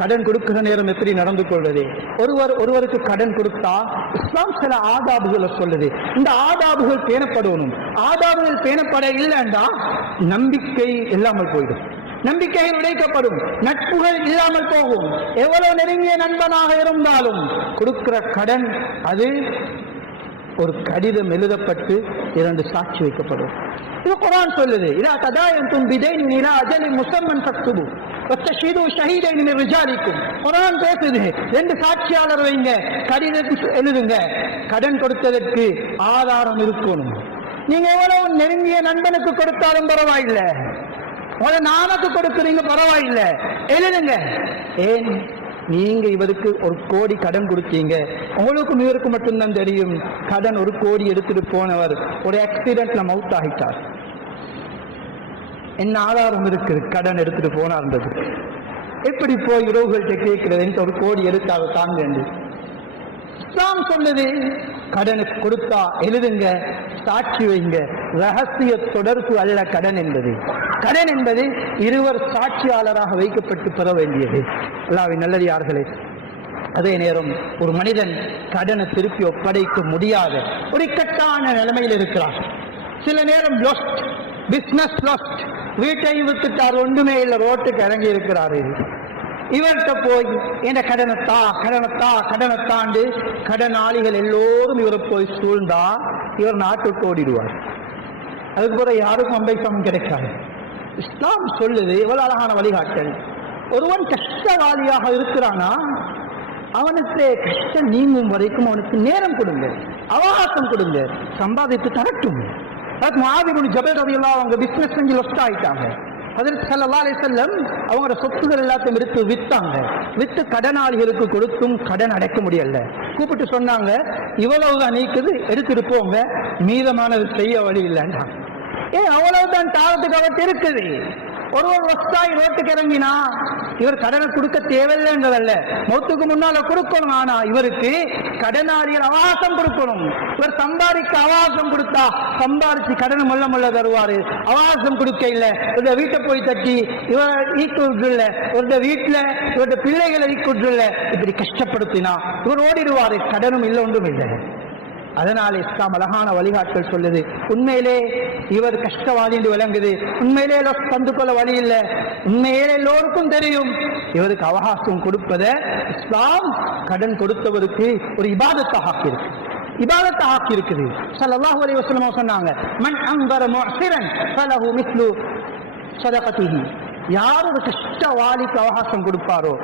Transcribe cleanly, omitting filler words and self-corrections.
கடன் கொடுக்கிற நேரம் எப்படி நடந்து கொள்வது? ஒருவருக்கு கடன் கொடுத்தா இஸ்லாம் சில ஆதாபுகளை சொல்லுது. இந்த ஆதாபுகள் பேணப்படணும். ஆதாபுகள் பேணப்பட இல்லைண்டா நம்பிக்கை இல்லாமல் போயிடும், நம்பிக்கைகள் உடைக்கப்படும், நட்புகள் இல்லாமல் போகும். எவ்வளவு நெருங்கிய நண்பனாக இருந்தாலும் கொடுக்கிற கடன் அது ஒரு கடிதம் எழுதப்பட்டு 2 சாட்சி வைக்கப்படும். இது குர்ஆன் சொல்லுது. இதா ததாயன்தும் பிதைன் இலா அஜலின் முஸம்மன் ஃபக்துபு வத்தஷீது ஷஹீதைன் மின் ரிஜாலிக்கும். குர்ஆன் பேசுது, 2 சாட்சியாளர் வைங்க, கடிதத்தை எழுதுங்க. கடன் கொடுத்ததற்கு ஆதாரம் இருக்கணும். நீங்க எவ்வளவு நெருங்கிய நண்பனுக்கு கொடுத்தாலும் பரவாயில்லை, உங்களை நானுக்கு கொடுக்குறீங்க பரவாயில்லை, எழுதுங்க. ஏன்? நீங்க இவருக்கு 1 கோடி கடன் கொடுத்தீங்க, உங்களுக்கும் இவருக்கு மட்டும்தான் தெரியும். கடன் 1 கோடி எடுத்துட்டு போனவர் ஒரு ஆக்சிடென்ட்ல மவுத் ஆகிட்டார். என்ன ஆதாரம் இருக்கு கடன் எடுத்துட்டு போனார்ன்றது? எப்படி போய் உறவுகள்கிட்ட கேட்கிறது? 1 கோடி எடுத்தாவை தாங்க என்று இஸ்லாம் சொல்லுது. கடனுக்கு கொடுத்தா எழுதுங்க, சாட்சி வைங்க. ரகசிய தொடர்பு அல்ல கடன் என்பது. கடன் என்பது இருவர் சாட்சியாளராக வைக்கப்பட்டு பெற வேண்டியது. அல்லாஹ்வின் நல்லடியார்களே, அதே நேரம் ஒரு மனிதன் கடனை திருப்பி ஒப்படைக்க முடியாத ஒரு இக்கட்டான நிலைமையில் இருக்கிறார். சில நேரம் லாஸ்ட், பிசினஸ் லாஸ்ட், வீட்டையும் வித்துட்டார், ஒன்றுமே இல்லை, ரோட்டுக்கு இறங்கி இருக்கிறாரு. இவர்கிட்ட போய் என்ன கடனத்தாண்டு கடனாளிகள் எல்லோரும் இவரை போய் சூழ்ந்தா இவர் நாட்டுக்கு ஓடிடுவார். அதுக்கு பிறகு யாருக்கும் அம்பைசம் கிடைக்காது. இஸ்லாம் சொல்லுது, எவ்வளவு அழகான வழிகாட்டல். ஒருவன் கஷ்டவாளியாக இருக்கிறானா அவனுக்கு கஷ்டம் நீங்கும் வரைக்கும் அவனுக்கு நேரம் கொடுங்க, அவகாசம் கொடுங்க, சம்பாதித்து தரட்டும். முஆத் இப்னு ஜபல் ரலியல்லாஹு அன்ஹு பிசினஸ் செஞ்சு லொஸ்ட் ஆயிட்டாங்க. ஹஜ்ரத் ஸல்லல்லாஹு அலைஹி வஸல்லம் அவங்களோட சொத்துக்கள் எல்லாத்தையும் வித்தாங்க. வித்து கடனாளிகளுக்கு கொடுத்தும் கடன் அடைக்க முடியல. கூப்பிட்டு சொன்னாங்க, இவ்வளவுதான் நீக்குது, எடுத்துட்டு போங்க, மீதமானது செய்ய வழி இல்லைன்னா. அவ்வளவுதான் தாளத்துக்கு அவர்கிட்ட இருக்குது. ஒருவர் வஸ்தாய் ரோட்டுக்கு இறங்கினா இவர் கடனை கொடுக்க தேவையில்லைன்றதல்ல, மௌத்துக்கு முன்னால கொடுக்கணும். ஆனா இவருக்கு கடனாளிகள் அவகாசம் கொடுக்கணும். இவர் சம்பாதிக்க அவகாசம் கொடுத்தா சம்பாதிச்சு கடனை மொல்ல தருவாரு. அவகாசம் கொடுக்க இல்லை, இவருடைய வீட்டை போய் தட்டி இவர் ஈக்குள்ள, இவருடைய வீட்டுல இவருடைய பிள்ளைகளை ஈக்குள்ள இப்படி கஷ்டப்படுத்தினா இவர் ஓடிடுவாரு. கடனும் இல்லை, ஒன்றும் இல்லை. அதனால இஸ்லாம் அழகான வழிகாட்டல் சொல்லுது. உண்மையிலே இவர் கஷ்டவாதி என்று விளங்குது, உண்மையிலே தந்து கொள்ள வழி இல்லை, உண்மையிலே எல்லோருக்கும் தெரியும். இவருக்கு அவகாசம் கொடுப்பதை இஸ்லாம் கடன் கொடுத்தவருக்கு ஒரு இபாதத்தாக ஆக்கியிருக்கு, இபாதத்தாக ஆக்கியிருக்குது. ஸல்லல்லாஹு அலைஹி வஸல்லம் சொன்னாங்க, மன் அன்தர முஅஸிரன் ஃபலஹு மிஸ்லு ஸதகதிஹி. யார் ஒரு கஷ்டவாளிக்கு அவகாசம் கொடுப்பாரோ